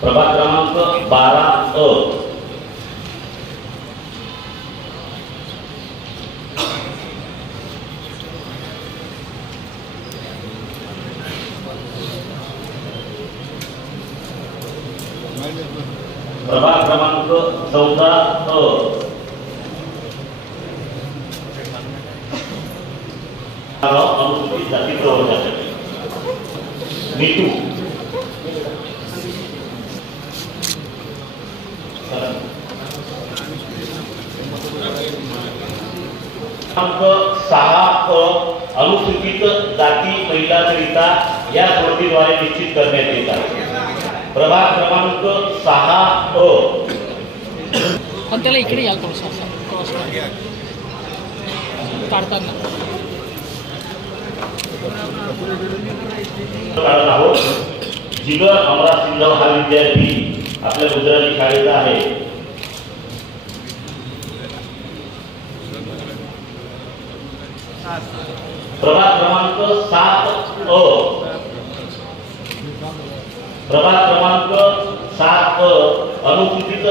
प्रभाग क्रमांक बारा अ. प्रभाग क्रमांक चौदा अ. जाती प्रवर्गासाठी नीतू सहा अ अनुसूचित जाती महिलांकरिता या सोडतीद्वारे निश्चित करण्यात येत आहे प्रभाग क्रमांक सहा अ पण त्याला इकडे याल थोडंसं असं काढताना कारण आहोत. जिगर अमराज सिंधव हा विद्यार्थी आपल्या गुजराती शाळेचा आहे. प्रभाग क्रमांक सात अ. प्रभाग क्रमांक सात अ. अनुसूचित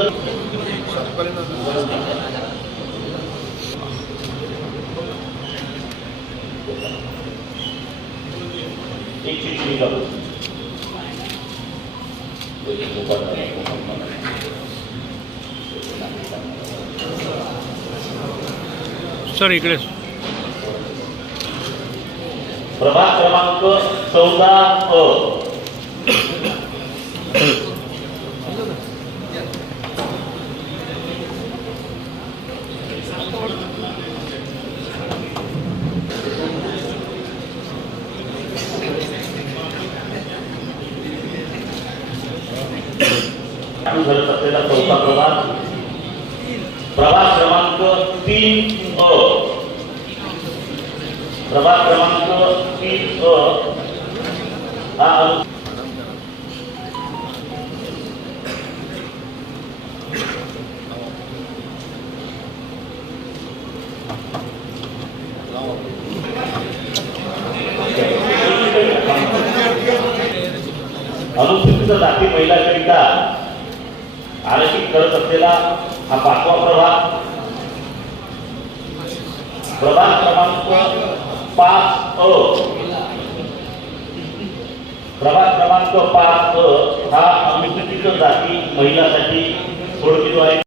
एक शिक्षिका सर इकडे प्रभाग क्रमांक चौदा अ चालू झालं असलेला चौथा प्रभाग प्रभाग क्रमांक तीन अ प्रभाग क्रमांक तीन अ हा अनु- अनुसूचित जाती महिलांकरिता आरक्षित करत असलेला हा पाचवा प्रभाग. प्रभाग क्रमांक पाच अ. प्रभाग क्रमांक पाच अ हा अनुसूचित जाती महिलांसाठी सोडतीद्वारे